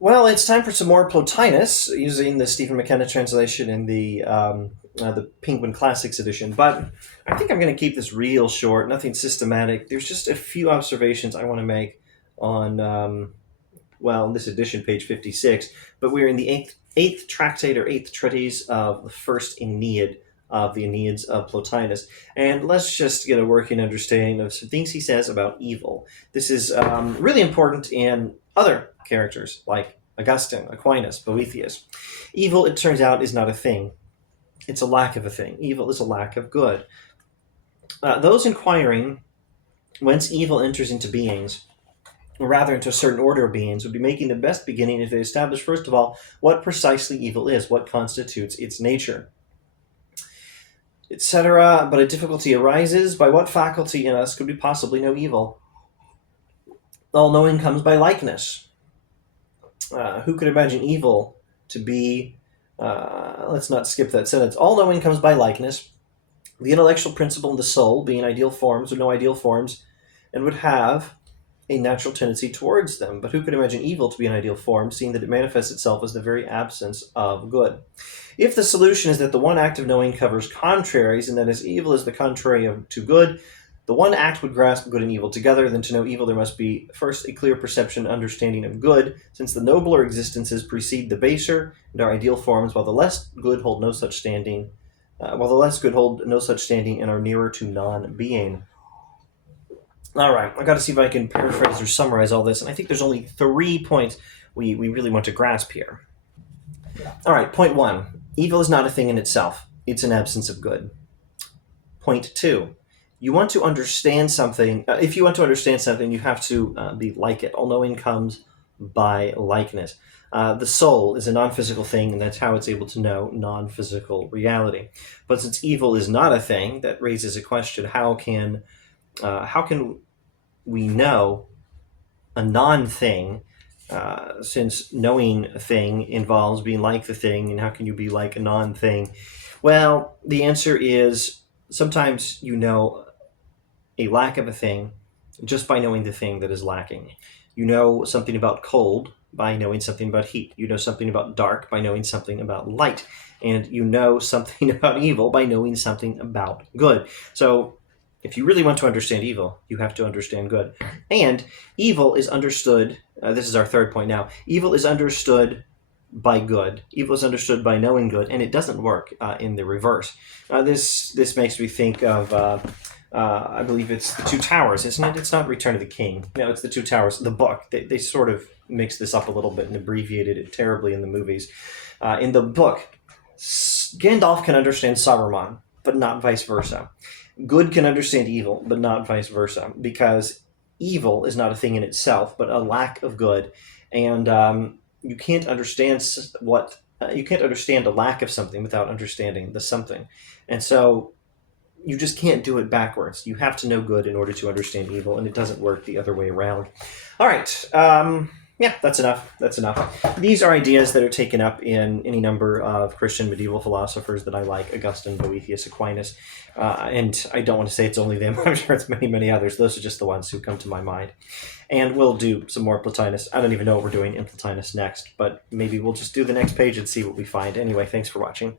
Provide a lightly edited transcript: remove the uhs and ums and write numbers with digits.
Well, it's time for some more Plotinus using the Stephen McKenna translation in the Penguin Classics edition. But I think I'm going to keep this real short, nothing systematic. There's just a few observations I want to make on, in this edition, page 56. But we're in the eighth tractate or eighth treatise of the first Aeneid of the Aeneids of Plotinus. And let's just get a working understanding of some things he says about evil. This is really important in other characters like Augustine, Aquinas, Boethius. Evil, it turns out, is not a thing. It's a lack of a thing. Evil is a lack of good. Those inquiring whence evil enters into beings, or rather into a certain order of beings, would be making the best beginning if they establish, first of all, what precisely evil is, what constitutes its nature, etc. But a difficulty arises: by what faculty in us could we possibly know evil? All knowing comes by likeness. Who could imagine evil to be... let's not skip that sentence. All knowing comes by likeness. The intellectual principle in the soul, being ideal forms or no ideal forms, and would have a natural tendency towards them. But who could imagine evil to be an ideal form, seeing that it manifests itself as the very absence of good? If the solution is that the one act of knowing covers contraries, and that is evil is the contrary to good, the one act would grasp good and evil together. Then to know evil there must be first a clear perception and understanding of good, since the nobler existences precede the baser and are ideal forms, while the less good hold no such standing, and are nearer to non-being. All right, I got to see if I can paraphrase or summarize all this, and I think there's only 3 points we really want to grasp here. All right, point 1. Evil is not a thing in itself. It's an absence of good. Point 2. You want to understand something. If you want to understand something, you have to be like it. All knowing comes by likeness. The soul is a non-physical thing, and that's how it's able to know non-physical reality. But since evil is not a thing, that raises a question: how can we know a non-thing, since knowing a thing involves being like the thing, and how can you be like a non-thing? Well, the answer is sometimes you know a lack of a thing just by knowing the thing that is lacking. You know something about cold by knowing something about heat. You know something about dark by knowing something about light. And you know something about evil by knowing something about good. So if you really want to understand evil, you have to understand good. And evil is understood, this is our third point now, evil is understood by good. Evil is understood by knowing good, and it doesn't work in the reverse. This makes me think of, I believe it's The Two Towers, isn't it? It's not Return of the King. No, it's The Two Towers, the book. They sort of mixed this up a little bit and abbreviated it terribly in the movies. In the book, Gandalf can understand Saruman, but not vice versa. Good can understand evil, but not vice versa, because evil is not a thing in itself, but a lack of good. And you can't understand a lack of something without understanding the something. And so you just can't do it backwards. You have to know good in order to understand evil, and it doesn't work the other way around. All right. Yeah, that's enough. These are ideas that are taken up in any number of Christian medieval philosophers that I like: Augustine, Boethius, Aquinas. And I don't want to say it's only them. I'm sure it's many, many others. Those are just the ones who come to my mind. And we'll do some more Plotinus. I don't even know what we're doing in Plotinus next, but maybe we'll just do the next page and see what we find. Anyway, thanks for watching.